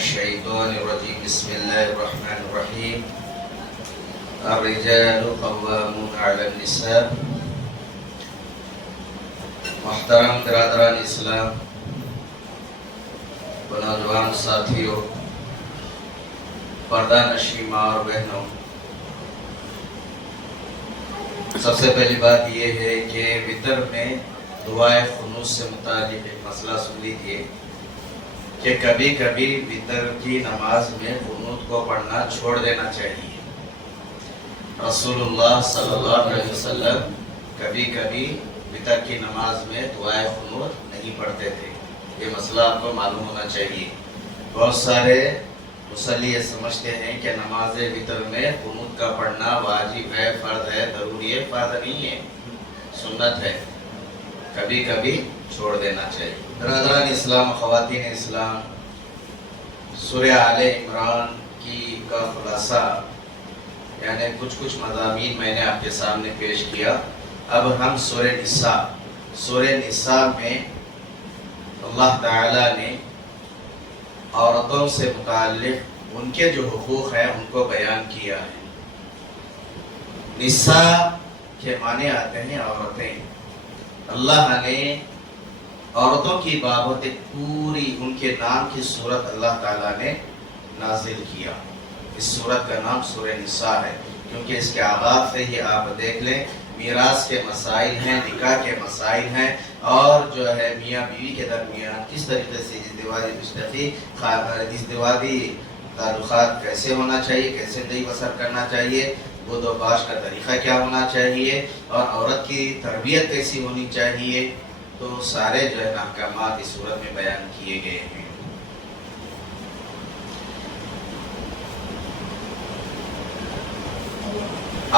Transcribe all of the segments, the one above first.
الشيطان الرجيم بسم الله الرحمن الرحيم الرجال قوامون على النساء محترم برادران اسلام و نوجوان ساتھیوں، پردہ نشین ماں اور بہنوں، سب سے پہلی بات یہ ہے کہ وطر میں دعائے خنوت سے متعلق ایک مسئلہ سن لیجیے کہ کبھی کبھی وطر کی نماز میں خنوت کو پڑھنا چھوڑ دینا چاہیے۔ رسول اللہ صلی اللہ علیہ وسلم کبھی کبھی وطر کی نماز میں دعائے خنوت نہیں پڑھتے تھے، یہ مسئلہ آپ کو معلوم ہونا چاہیے۔ بہت سارے مصلی یہ سمجھتے ہیں کہ نماز وطر میں قنوت کا پڑھنا واجب ہے، فرض ہے، ضروری ہے، فرض نہیں ہے، سنت ہے، کبھی کبھی چھوڑ دینا چاہیے۔ برادران اسلام، خواتین اسلام، سورہ آل عمران کا خلاصہ یعنی کچھ مضامین میں نے آپ کے سامنے پیش کیا۔ اب ہم سورہ نساء میں اللہ تعالیٰ نے عورتوں سے متعلق ان کے جو حقوق ہیں ان کو بیان کیا ہے۔ نساء کے معنی آتے ہیں عورتیں۔ اللہ نے عورتوں کی بابت پوری ان کے نام کی صورت اللہ تعالیٰ نے نازل کیا۔ اس صورت کا نام سورہ نساء ہے کیونکہ اس کے آغاز سے ہی آپ دیکھ لیں میراث کے مسائل ہیں، نکاح کے مسائل ہیں، اور جو ہے میاں بیوی کے درمیان کس طریقے سے ازدواجی تعلقات کیسے ہونا چاہیے، کیسے زندگی بسر کرنا چاہیے، بود و باش کا طریقہ کیا ہونا چاہیے، اور عورت کی تربیت کیسی ہونی چاہیے، تو سارے جو ہے احکامات اس صورت میں بیان کیے گئے ہیں۔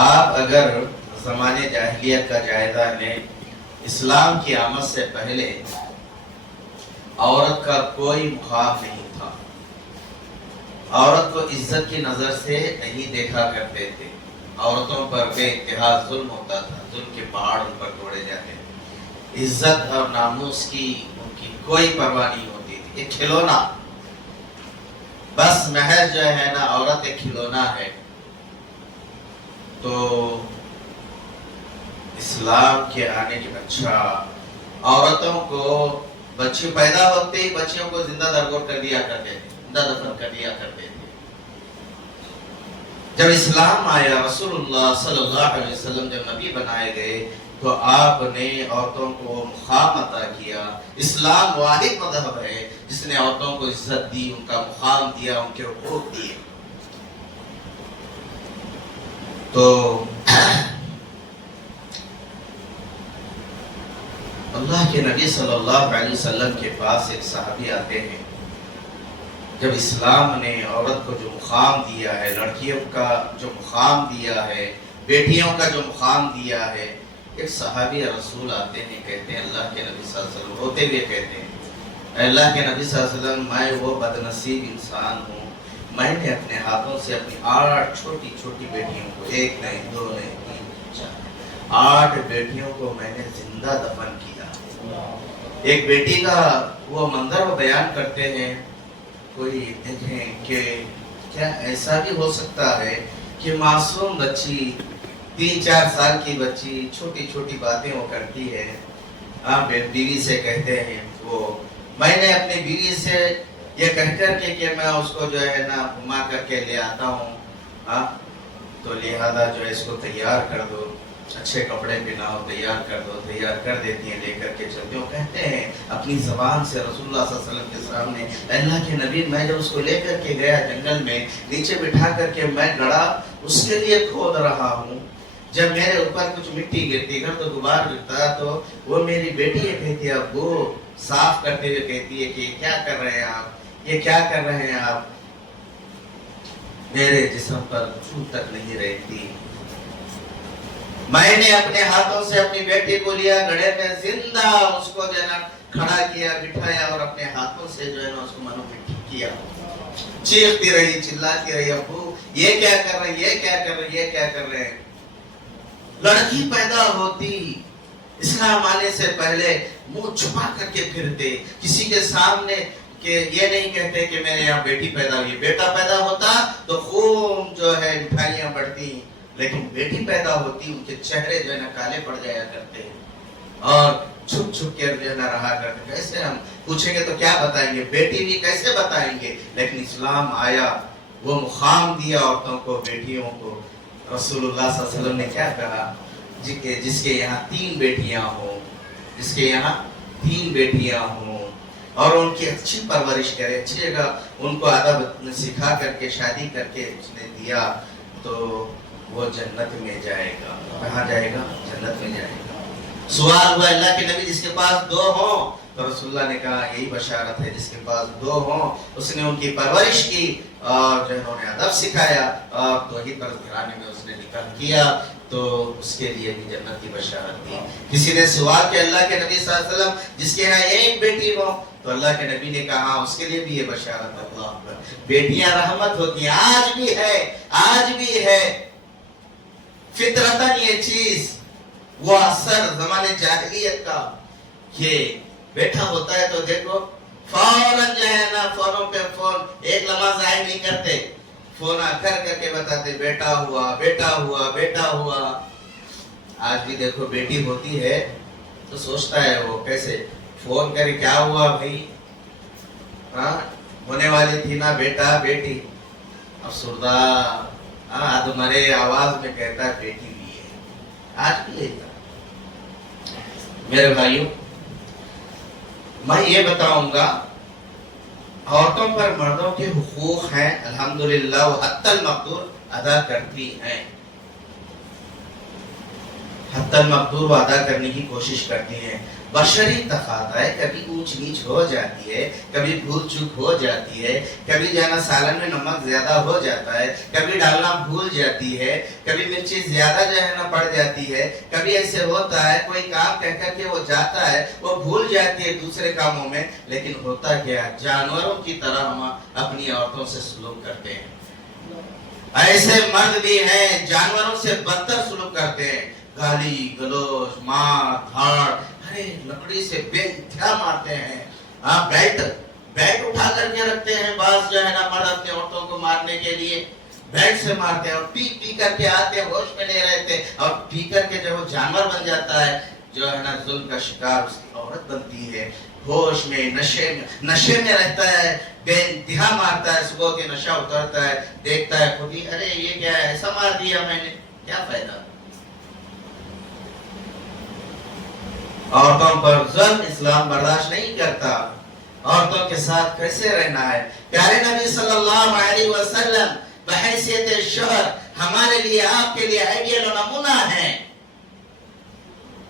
آپ اگر زمانے جاہلیت کا جائزہ لیں، اسلام کی آمد سے پہلے عورت کا کوئی مقام نہیں تھا، عورت کو عزت کی نظر سے نہیں دیکھا کرتے تھے، عورتوں پر بے انتہا ظلم ہوتا تھا، ظلم کے پہاڑ ان پر توڑے جاتے تھے، عزت اور ناموس کی ان کی کوئی پرواہ نہیں ہوتی تھی۔ ایک کھلونا، بس محض جو ہے نا عورت ایک کھلونا ہے۔ تو اسلام کے آنے کے اچھا عورتوں کو بچے پیدا ہوتے ہی بچیوں کو زندہ درگور کر دیا کرتے تھے، زندہ دفن کر دیا کرتے تھے۔ جب اسلام آیا، رسول اللہ صلی اللہ علیہ وسلم جب نبی بنائے گئے تو آپ نے عورتوں کو مقام عطا کیا۔ اسلام واحد مذہب ہے جس نے عورتوں کو عزت دی، ان کا مقام دیا، ان کے حقوق دیے۔ تو اللہ کے نبی صلی اللہ علیہ وسلم کے پاس ایک صحابی آتے ہیں۔ جب اسلام نے عورت کو جو مقام دیا ہے، لڑکیوں کا جو مقام دیا ہے، بیٹیوں کا جو مقام دیا ہے، ایک صحابی رسول آتے ہیں، کہتے ہیں اللہ کے نبی صلی اللہ علیہ وسلم، ہوتے ہوئے کہتے ہیں اے اللہ کے نبی صلی اللہ علیہ وسلم، میں وہ بدنصیب انسان ہوں، میں نے اپنے ہاتھوں سے اپنی 8 چھوٹی چھوٹی بیٹیوں کو، 1 نہیں 2 نہیں 3 4 8 بیٹیوں کو میں نے زندہ دفن کیا۔ ایک بیٹی کا وہ منظر وہ بیان کرتے ہیں، کوئی دیکھیں کہ کیا ایسا بھی ہو سکتا ہے کہ معصوم بچی 3-4 سال کی بچی چھوٹی چھوٹی باتیں وہ کرتی ہے، بیوی سے کہتے ہیں وہ میں نے اپنی بیوی سے یہ کہہ کر کے کہ میں اس کو جو ہے نا گھما کر کے لے آتا ہوں، تو لہذا جو ہے اس کو تیار کر دو، اچھے کپڑے پہناؤ، تیار کر دو، تیار کر دیتی ہیں، لے کر کے چلتے ہو۔ کہتے ہیں اپنی زبان سے رسول اللہ صلی اللہ علیہ وسلم کے سامنے، اللہ کے نبی میں جب اس کو لے کر کے گیا جنگل میں، نیچے بٹھا کر کے میں گڑھا اس کے لیے کھود رہا ہوں، جب میرے اوپر کچھ مٹی گرتی ہے تو غبار گرتا تو وہ میری بیٹی یہ کہتی ہے، ابو صاف کرتے ہوئے کہتی ہے کہ یہ کیا کر رہے ہیں آپ، یہ کیا کر رہے ہیں آپ، میرے جسم پر چھوٹ تک نہیں رہتی۔ میں نے اپنے ہاتھوں سے اپنی بیٹی کو لیا، گڑھے میں زندہ اس کو جو ہے نا کھڑا کیا، بٹھایا، اور اپنے ہاتھوں سے جو ہے نا اس کو منو مٹی کیا۔ چیختی رہی، چلاتی رہی، ابو یہ کیا کر رہے ہیں، یہ کیا کر رہے ہیں، یہ کیا کر رہے ہیں۔ لڑکی پیدا ہوتی اسلام آنے سے پہلے منہ چھپا کر کے پھرتے، کسی کے سامنے کہ یہ نہیں کہتے کہ میرے یہاں بیٹی پیدا ہوئی. بیٹا پیدا ہوتا تو خوب جو ہے مٹھائیاں بڑھتی, لیکن بیٹی پیدا ہوتی ان کے چہرے جو ہے نا کالے پڑ جایا کرتے اور چھپ چھپ کے جو ہے نا رہا کرتے. کیسے ہم پوچھیں گے تو کیا بتائیں گے, بیٹی بھی کیسے بتائیں گے. لیکن اسلام آیا, وہ مقام دیا عورتوں کو, بیٹیوں کو. رسول اللہ صلی اللہ علیہ وسلم نے کیا کہا, جس کے یہاں 3 بیٹیاں ہوں, جس کے یہاں 3 بیٹیاں ہوں اور ان کی اچھی پرورش کرے, اچھی جگہ ان کو ادب سکھا کر کے شادی کر کے اس نے دیا, تو وہ جنت میں جائے گا. کہاں جائے گا؟ جنت میں جائے گا. سوال ہوا اللہ کے نبی جس کے پاس 2 ہوں, تو رسول اللہ نے کہا یہی بشارت ہے جس کے پاس 2 ہوں, اس نے ان کی پرورش کی اور جو انہوں نے ادب سکھایا اور توحید پر گھرانے میں اس نے نکاح کیا, تو اس کے لیے بھی جنت کی بشارت دی. کسی نے سوال کیا اللہ کے نبی صلی اللہ علیہ وسلم جس کے یہاں 1 بیٹی ہو, تو اللہ کے نبی نے کہا اس کے لیے بھی یہ بشارت ہے. اللہ اکبر. بیٹیاں رحمت ہوتی ہیں, آج بھی ہے, آج بھی ہے فطرتاً یہ چیز. وہ اثر زمانے جاہلیت کا کہ بیٹھا ہوتا ہے تو دیکھو فوراً جو ہے نا فونوں پہ فون, ایک لمحہ ضائع نہیں کرتے, فون کر کے بتاتے بیٹا ہوا, بیٹا ہوا, بیٹا ہوا. آج بھی دیکھو بیٹی ہوتی ہے تو سوچتا ہے وہ کیسے فون کرے, کیا ہوا بھائی, ہاں ہونے والی تھی نا بیٹا بیٹی, افسردہ تمہارے آواز میں کہتا ہے بیٹی بھی ہے. آج بھی ہے. میرے بھائیوں, میں یہ بتاؤں گا عورتوں پر مردوں کے حقوق ہیں, الحمدللہ وہ حتی المقدور ادا کرتی ہیں, حتی المقدور وہ ادا کرنے کی کوشش کرتی ہیں. بشری تقاضا ہے, کبھی اونچ نیچ ہو جاتی ہے, کبھی بھول چوک ہو جاتی ہے, کبھی جو ہے نا سالن میں نمک زیادہ ہو جاتا ہے, کبھی ڈالنا بھول جاتی ہے, کبھی مرچی زیادہ جو ہے نا پڑ جاتی ہے, کبھی ایسے ہوتا ہے کوئی کام کہہ کر کے وہ جاتا ہے وہ بھول جاتی ہے دوسرے کاموں میں. لیکن ہوتا کیا, جانوروں کی طرح ہم اپنی عورتوں سے سلوک کرتے ہیں. ایسے مرد بھی ہیں جانوروں سے بدتر سلوک کرتے ہیں, گالی گلوچ, مار دھاڑ, ارے لکڑی سے بے انتہا مارتے ہیں. بیٹ اٹھا کر کے رکھتے ہیں, بعض جو ہے نا مرد اپنے عورتوں کو مارنے کے لیے بیٹ سے مارتے ہیں, اور پی کر کے آتے ہیں, ہوش میں نہیں رہتے, اور پی کر کے جب وہ جانور بن جاتا ہے جو ہے نا ظلم کا شکار اس کی عورت بنتی ہے. ہوش میں نشے میں رہتا ہے, بے انتہا مارتا ہے, صبح کے نشہ اترتا ہے, دیکھتا ہے خود ہی, ارے یہ کیا ہے, ایسا مار دیا میں نے, کیا فائدہ. عورتوں پر ظلم اسلام برداشت نہیں کرتا. عورتوں کے ساتھ کیسے رہنا ہے. پیارے نبی صلی اللہ علیہ وسلم بحیثیت شوہر ہمارے لیے, آپ کے لیے آئیڈیل و نمونہ ہیں.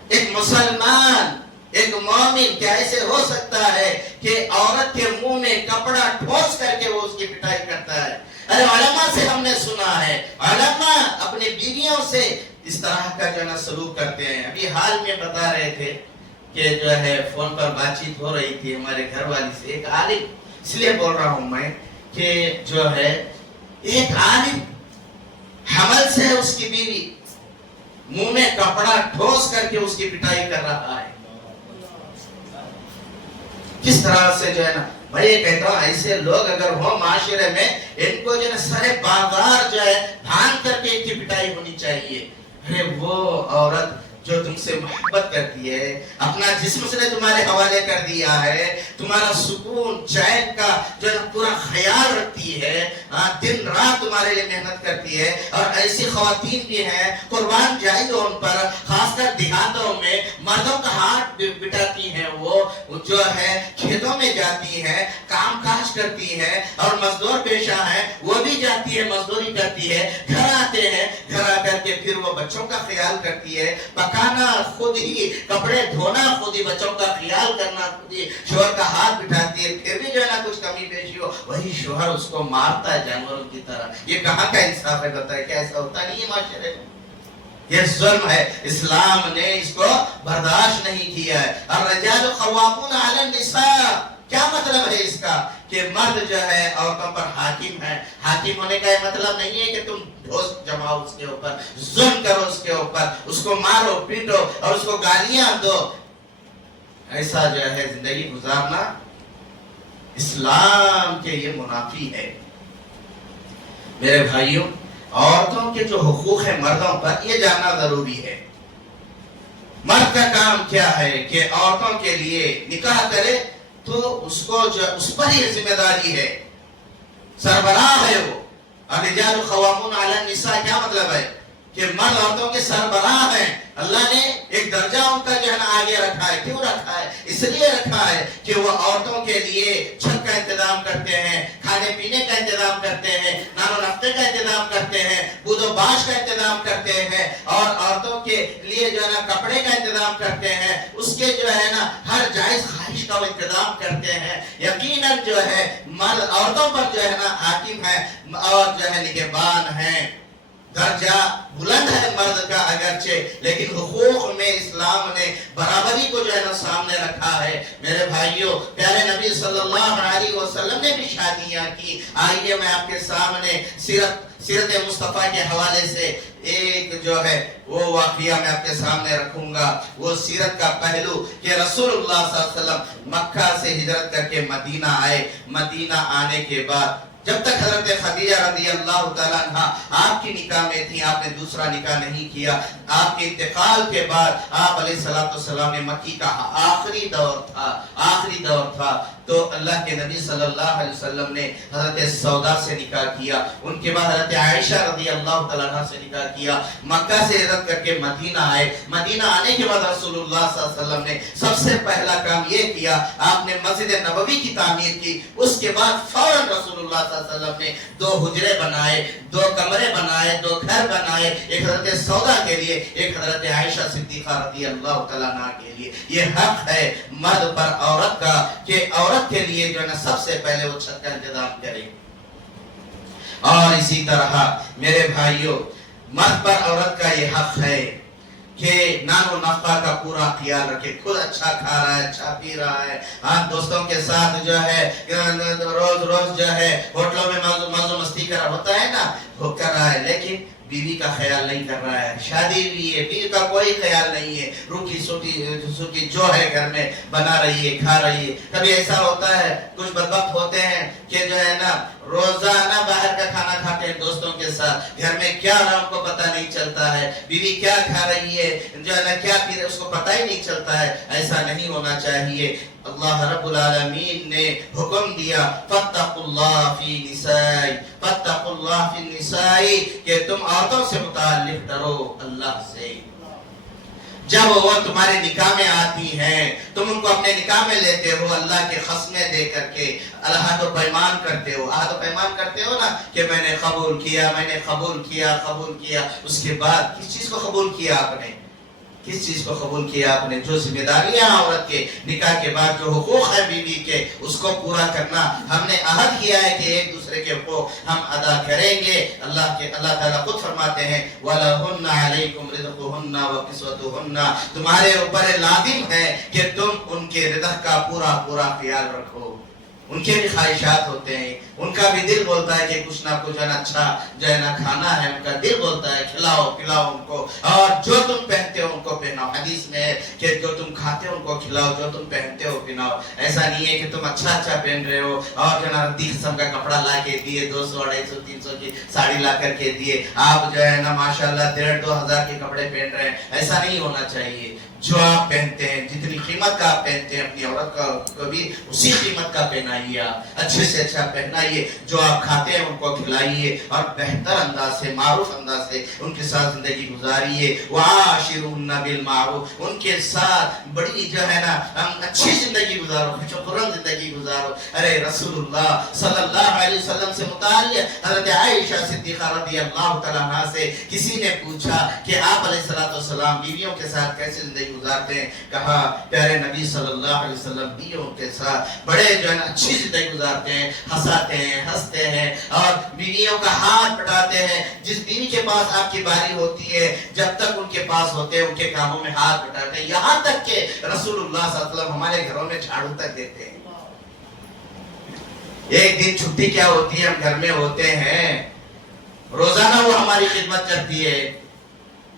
ایک مسلمان, ایک مومن کیا ایسے ہو سکتا ہے کہ عورت کے منہ میں کپڑا ٹھوس کر کے وہ اس کی پٹائی کرتا ہے. ارے علماء سے ہم نے سنا ہے, علماء اپنے بیویوں سے اس طرح کا جو ہے نا سلوک کرتے ہیں. ابھی حال میں بتا رہے تھے کہ جو ہے فون پر بات چیت ہو رہی تھی ہمارے گھر والی سے, ایک عالم, اس لیے بول رہا ہوں میں کہ جو ہے ایک عالم حمل سے ہے, اس کی بیوی منہ میں کپڑا ٹھوس کر کے اس کی پٹائی کر رہا ہے. کس طرح سے جو ہے نا, میں یہ کہتا ہوں ایسے لوگ اگر ہوں معاشرے میں, ان کو جو ہے سارے بازار جو ہے بھان کر کے ان کی پٹائی ہونی چاہیے. ارے وہ عورت جو تم سے محبت کرتی ہے, اپنا جسم سے تمہارے حوالے کر دیا ہے, تمہارا سکون چین کا جو ہے پورا خیال رکھتی ہے, دن رات تمہارے لیے محنت کرتی ہے. اور ایسی خواتین بھی ہیں, قربان جائیے ان پر, خاص کر دیہاتوں میں مردوں کا ہاتھ بٹاتی ہیں, وہ جو ہے کھیتوں میں جاتی ہیں, کام کاج کرتی ہیں, اور مزدور پیشہ ہیں, وہ بھی جاتی ہے مزدوری کرتی ہے, گھر آتے ہیں, گھر آ کر کے پھر وہ بچوں کا خیال کرتی ہے, پکانا خود ہی, کپڑے دھونا خود ہی, بچوں کا خیال کرنا خود ہی, شوہر کا ہاتھ بٹھاتی ہے. پھر بھی جو ہے نا کچھ کمی بیشی ہو, وہی شوہر اس کو مارتا ہے جانوروں کی طرح. یہ کہاں کا انصاف ہے بتائے, کیا ایسا ہوتا نہیں ہے معاشرے میں؟ یہ ظلم ہے, اسلام نے اس کو برداشت نہیں کیا ہے. الرجال قوامون علی النساء, کیا مطلب ہے اس کا کہ مرد جو ہے عورتوں پر حاکم ہے. حاکم ہونے کا یہ مطلب نہیں ہے کہ تم ڈھوس جماؤ اس کے اوپر, ظلم کرو اس کے اوپر, اس کو مارو پیٹو اور اس کو گالیاں دو. ایسا جو ہے زندگی گزارنا اسلام کے یہ منافی ہے۔ میرے بھائیوں، عورتوں کے جو حقوق ہیں مردوں پر، یہ جاننا ضروری ہے۔ مرد کا کام کیا ہے کہ عورتوں کے لیے نکاح کرے تو اس کو جو اس پر یہ ذمہ داری ہے، سربراہ ہے وہ۔ الرجال قوامون علی النساء کیا مطلب ہے؟ کہ مرد عورتوں کے سربراہ ہیں۔ اللہ نے ایک درجہ ان کا جو ہے نا آگے رکھا ہے۔ کیوں رکھا ہے؟ اس لیے رکھا ہے کہ وہ عورتوں کے لیے چھت کا انتظام کرتے ہیں، کھانے پینے کا انتظام کرتے ہیں، نان و نفتے کا انتظام کرتے ہیں، بود و باش کا انتظام کرتے ہیں، اور عورتوں کے لیے جو ہے نا کپڑے کا انتظام کرتے ہیں، اس کے جو ہے نا ہر جائز خواہش کا وہ انتظام کرتے ہیں۔ یقیناً جو ہے مرد عورتوں پر جو ہے نا حاکم ہے اور جو ہے نگہبان ہیں۔ درجہ بلند ہے مرد کا اگرچہ، لیکن حقوق میں اسلام نے برابری کو جو ہے نا سامنے رکھا ہے۔ میرے بھائیوں، پیارے نبی صلی اللہ علیہ وسلم نے بھی شادیاں کی۔ آئیے میں آپ کے سامنے سیرت مصطفیٰ کے حوالے سے ایک جو ہے وہ واقعہ میں آپ کے سامنے رکھوں گا۔ وہ سیرت کا پہلو کہ رسول اللہ صلی اللہ علیہ وسلم مکہ سے ہجرت کر کے مدینہ آئے۔ مدینہ آنے کے بعد جب تک حضرت خدیجہ رضی اللہ تعالیٰ عنہ آپ کی نکاح میں تھی، آپ نے دوسرا نکاح نہیں کیا۔ آپ کے انتقال کے بعد آپ علیہ السلام میں مکی کا آخری دور تھا تو اللہ کے نبی صلی اللہ علیہ وسلم نے حضرت سودا سے نکاح کیا۔ ان کے بعد حضرت عائشہ رضی اللہ تعالیٰ عنہ سے نکاح کیا۔ مکہ سے ہجرت کر کے مدینہ آئے۔ مدینہ آنے کے بعد رسول اللہ صلی اللہ علیہ وسلم نے سب سے پہلا کام یہ کیا، آپ نے مسجد نبوی کی تعمیر کی۔ اس کے بعد فوراً رسول اللہ صلی اللہ علیہ وسلم نے 2 حجرے بنائے، 2 کمرے بنائے، 2 گھر بنائے، ایک حضرت سودا کے لیے، ایک حضرت عائشہ صدیقہ رضی اللہ تعالیٰ عنہ کے لیے۔ یہ حق ہے مرد پر عورت کا کہ عورت کے لیے جو ہے نا سب سے پہلے وہ چھت کا انتظام کرے۔ اور اسی طرح میرے بھائیوں، مرد پر عورت کا یہ حق ہے کہ نان و نفقہ کا پورا خیال رکھے۔ خود اچھا کھا رہا ہے، اچھا پی رہا ہے، دوستوں کے ساتھ جو ہے روز جو ہے ہوٹلوں میں موضوع مستی کر ہوتا ہے نا، وہ کر رہا ہے، لیکن بیوی کا خیال نہیں کر رہا ہے۔ شادی ہوئی ہے، بیوی کا کوئی خیال نہیں ہے، روکی سوکی جو ہے گھر میں بنا رہی ہے، کھا رہی ہے۔ کبھی ایسا ہوتا ہے، کچھ بدبخت ہوتے ہیں کہ جو ہے نا روزانہ باہر کا کھانا کھاتے ہیں دوستوں کے ساتھ، گھر میں کیا رہا ان کو پتہ نہیں چلتا ہے، بیوی کیا کھا رہی ہے جو ہے نا کیا پی رہی ہے اس کو پتہ ہی نہیں چلتا ہے۔ ایسا نہیں ہونا چاہیے۔ اللہ رب العالمین نے حکم دیا فاتقوا اللہ فی نساء، فاتقوا اللہ فی النساء، کہ تم عورتوں سے متعلق ڈرو اللہ سے۔ جب وہ تمہارے نکاح میں آتی ہیں، تم ان کو اپنے نکاح میں لیتے ہو، اللہ کے قسمیں دے کر کے عہد و پیمان کرتے ہو۔ عہد و پیمان کرتے ہو نا کہ میں نے قبول کیا، میں نے قبول کیا۔ اس کے بعد کس چیز کو قبول کیا آپ نے؟ کس چیز کو قبول کیا آپ نے؟ جو ذمہ داریاں عورت کے نکاح کے بعد جو حقوق ہے بیوی کے، اس کو پورا کرنا۔ ہم نے عہد کیا ہے کہ ایک دوسرے کے حقوق ہم ادا کریں گے۔ اللہ تعالیٰ خود فرماتے ہیں وَلَهُنَّ عَلَيْكُمْ رِزْقُهُنَّ وَكِسْوَتُهُنَّ، تمہارے اوپر لازم ہے کہ تم ان کے رزق کا پورا خیال رکھو۔ ان کے بھی خواہشات ہوتے ہیں، ان کا بھی دل بولتا ہے کہ کچھ نہ کچھ اچھا جو ہے نا کھانا ہے، ان کا دل بولتا ہے کھلاؤ ان کو، اور جو تم پہنتے ہو ان کو پہناؤ۔ حدیث میں ہے کہ جو تم کھاتے ہو ان کو کھلاؤ، جو تم پہنتے ہو پہناؤ۔ ایسا نہیں ہے کہ تم اچھا پہن رہے ہو اور جو ہے نا ردی قسم کا کپڑا لا کے دیے، 200 250 300 کی ساڑی لا کر کے دیے، آپ جو ہے نا ماشاءاللہ 1500 2000 کے کپڑے پہن رہے ہیں۔ ایسا نہیں ہونا چاہیے۔ جو آپ پہنتے ہیں، جتنی قیمت کا آپ پہنتے ہیں، اپنی عورت کو بھی اسی قیمت کا پہنائیے، آپ اچھے سے اچھا پہنائیے۔ جو آپ کھاتے ہیں ان کو کھلائیے اور بہتر انداز سے، معروف انداز سے ان کے ساتھ زندگی گزاریے۔ وَعَاشِرُهُنَّ بِالْمَعْرُوفِ، ان کے ساتھ بڑی جو ہے نا اچھی زندگی گزارو، خوش و خرم زندگی گزارو۔ ارے رسول اللہ صلی اللہ علیہ وسلم سے متعلق حضرت عائشہ صدیقہ رضی اللہ تعالیٰ عنہ سے کسی نے پوچھا کہ آپ علیہ السلام بیویوں کے ساتھ کیسے زندگی گزارتے ہیں؟ کہا پیارے نبی صلی اللہ علیہ وسلم بیویوں کے ساتھ بڑے جو ہے نا اچھی زندگی گزارتے ہیں، ہنساتے ہیں، ہنستے ہیں اور بیویوں کا ہاتھ پٹاتے ہیں۔ جس بیوی کے پاس آپ کی باری ہوتی ہے، جب تک ان کے پاس ہوتے ہیں ان کے کاموں میں ہاتھ پٹاتے ہیں، یہاں تک کہ رسول اللہ صلی اللہ علیہ وسلم ہمارے گھروں میں جھاڑو تک دیتے ہیں۔ ایک دن چھٹی کیا ہوتی ہے، ہم گھر میں ہوتے ہیں، روزانہ وہ ہماری خدمت کرتی ہے،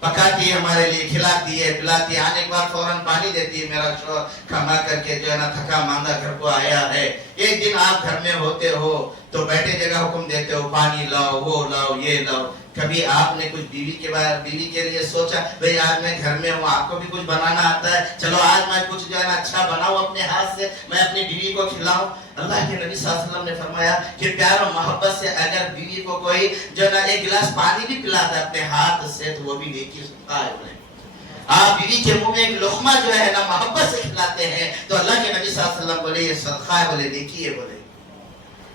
پکاتی ہے ہمارے لیے، کھلاتی ہے پلاتی ہے، آنے کے بعد فوراً پانی دیتی ہے۔ میرا شوہر کھانا کر کے جو ہے نا تھکا ماندہ گھر کو آیا ہے، ایک دن آپ گھر میں ہوتے ہو تو بیٹھے جگہ حکم دیتے ہو پانی لاؤ، وہ لاؤ، یہ لاؤ۔ کبھی آپ نے کچھ بیوی کے لیے سوچا بھئی آج میں گھر میں ہوں، آپ کو بھی کچھ بنانا آتا ہے، چلو آج میں کچھ جو ہے نا اچھا بناؤں اپنے ہاتھ سے، میں اپنی بیوی کو کھلاؤں؟ اللہ کے نبی صلی اللہ علیہ وسلم نے فرمایا کہ پیار و محبت سے اگر بیوی کو کوئی جو ہے نا ایک گلاس پانی بھی پلاتا ہے اپنے ہاتھ سے تو وہ بھی نیکی صدقہ ہے۔ آپ بیوی کے منہ میں ایک لقمہ جو ہے نا محبت سے کھلاتے ہیں تو اللہ کے نبی صلی اللہ علیہ وسلم بولے یہ صدقہ ہے، بولے نیکی ہے، بولے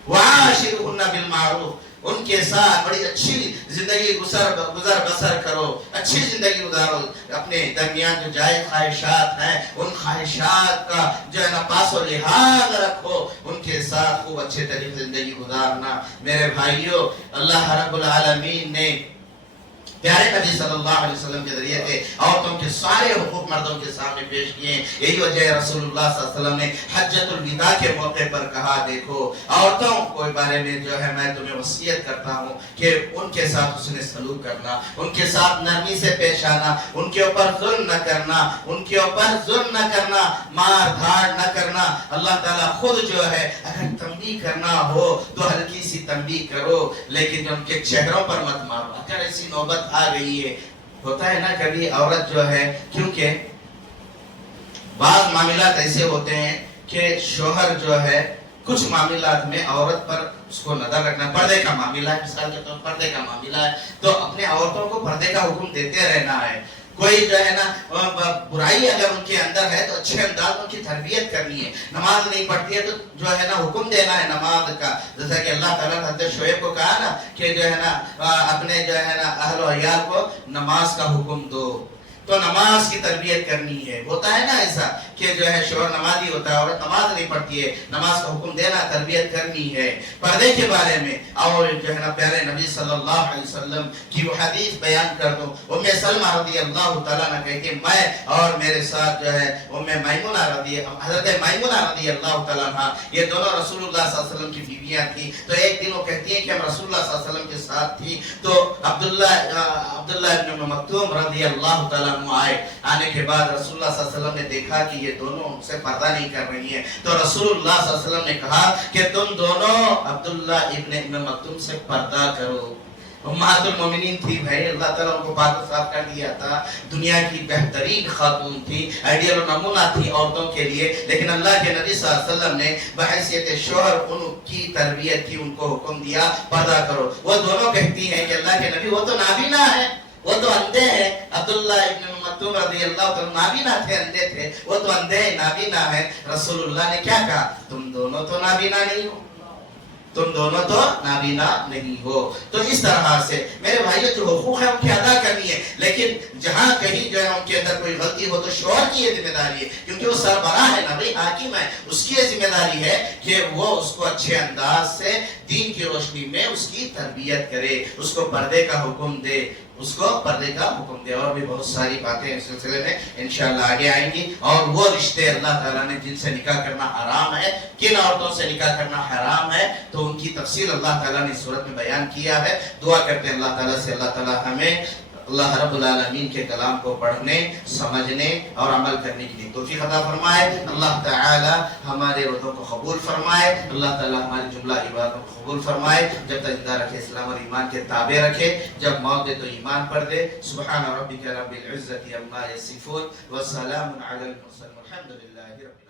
وَعَاشِرُهُنَّ بِالْمَعْرُوفِ، ان کے ساتھ بڑی اچھی زندگی گزر بسر کرو، اچھی زندگی گزارو۔ اپنے درمیان جو جائز خواہشات ہیں ان خواہشات کا جو ہے نا پاس و لحاظ رکھو، ان کے ساتھ خوب اچھے طریقے سے زندگی گزارنا۔ میرے بھائیوں، اللہ رب العالمین نے پیارے نبی صلی اللہ علیہ وسلم کے ذریعے سے عورتوں کے سارے حقوق مردوں کے سامنے پیش کیے ہیں۔ یہی وجہ ہے رسول اللہ صلی اللہ علیہ وسلم نے حجۃ الوداع کے موقع پر کہا دیکھو عورتوں کے بارے میں جو ہے میں تمہیں وصیت کرتا ہوں کہ ان کے ساتھ حسن سلوک کرنا، ان کے ساتھ نرمی سے پیش آنا، ان کے اوپر ظلم نہ کرنا، ان کے اوپر ظلم نہ کرنا، مار دھاڑ نہ کرنا۔ اللہ تعالیٰ خود جو ہے اگر تنبیہ کرنا ہو تو ہلکی سی تنبیہ کرو، لیکن ان کے چہروں پر مت مارو۔ اگر ایسی نوبت آ گئی ہے، ہوتا ہے نا کبھی عورت جو ہے، کیونکہ بعض معاملات ایسے ہوتے ہیں کہ شوہر جو ہے کچھ معاملات میں عورت پر اس کو نظر رکھنا، پردے کا معاملہ ہے، مثال کے طور پر پردے کا معاملہ ہے تو اپنے عورتوں کو پردے کا حکم دیتے رہنا ہے۔ کوئی جو ہے نا برائی اگر ان کے اندر ہے تو اچھے انداز ان کی تربیت کرنی ہے۔ نماز نہیں پڑھتی ہے تو جو ہے نا حکم دینا ہے نماز کا، جیسا کہ اللہ تعالیٰ نے حضرت شعیب کو کہا نا کہ جو ہے نا اپنے جو ہے نا اہل و عیال کو نماز کا حکم دو، تو نماز کی تربیت کرنی ہے۔ ہوتا ہے نا ایسا کہ جو ہے شوہر نمازی ہوتا ہے، عورت نماز نہیں پڑھتی ہے، نماز کا حکم دینا، تربیت کرنی ہے۔ پردے کے بارے میں اور جو ہے نا پیارے نبی صلی اللہ علیہ وسلم کی وہ حدیث بیان کر دو۔ ام سلمہ رضی اللہ تعالیٰ عنہ کہتی ہے میں اور میرے ساتھ جو ہے حضرت میمونہ رضی اللہ تعالیٰ عنہ، یہ دونوں رسول اللہ صلی اللہ علیہ وسلم کی بیویاں تھیں۔ تو ایک دن وہ کہتی ہیں کہ ہم رسول اللہ صلی اللہ علیہ وسلم کے ساتھ تھی تو عبداللہ ابن مکتوم رضی اللہ تعالیٰ عنہ آئے۔ آنے کے بعد رسول اللہ صلی اللہ علیہ وسلم نے دیکھا کہ یہ دونوں ان سے پردہ نہیں کر رہی ہیں، تو رسول اللہ صلی اللہ علیہ وسلم نے کہا کہ تم دونوں عبداللہ ابن مکتوم سے پردہ کرو۔ امہات المومنین تھی بھائی، اللہ تعالیٰ ان کو پاک و صاف کر دیا تھا، دنیا کی بہترین خاتون تھی، آئیڈیل و نمونہ تھی عورتوں کے لیے، لیکن اللہ کے نبی صلی اللہ علیہ وسلم نے بحیثیت شوہر ان کی تربیت کی، ان کو حکم دیا پردہ کرو۔ وہ دونوں کہتی ہیں کہ اللہ کے نبی وہ تو نابینا ہے، وہ تو اندھے ہیں۔ عبداللہ ابن مکتوم رضی اللہ تعالیٰ نابینا تھے، اندھے تھے، وہ تو اندھے نابینا ہے۔ رسول اللہ نے کیا کہا؟ تم دونوں تو نابینا نہیں ہو، تم دونوں تو نابینا نہیں ہو۔ تو اس طرح سے میرے بھائیوں جو حقوق ہیں ان کی ادا کرنی ہے، لیکن جہاں کہیں جو ہے ان کے اندر کوئی غلطی ہو تو شوہر کی یہ ذمہ داری ہے، کیونکہ وہ سربراہ ہے نا بھائی، حاکم ہے، اس کی یہ ذمہ داری ہے کہ وہ اس کو اچھے انداز سے دین کی روشنی میں اس کی تربیت کرے، اس کو پردے کا حکم دے، اس کو پردے کا حکم دے۔ اور بھی بہت ساری باتیں اس سلسلے میں انشاءاللہ آگے آئیں گی۔ اور وہ رشتے اللہ تعالیٰ نے جن سے نکاح کرنا حرام ہے، کن عورتوں سے نکاح کرنا حرام ہے، تو ان کی تفصیل اللہ تعالیٰ نے اس صورت میں بیان کیا ہے۔ دعا کرتے ہیں اللہ تعالیٰ سے اللہ تعالیٰ ہمیں اللہ رب العالمین کے کلام کو پڑھنے، سمجھنے اور عمل کرنے کی لیے توفیق عطا فرمائے۔ اللہ تعالی ہمارے وعدوں کو قبول فرمائے، اللہ تعالی ہماری جملہ عبادتوں کو قبول فرمائے، جب تک زندہ رکھے اسلام اور ایمان کے تابع رکھے، جب موت دے تو ایمان پر دے۔ سبحان ربک رب العزت عما یصفون وسلام علی المرسلین والحمد للہ رب العالمین۔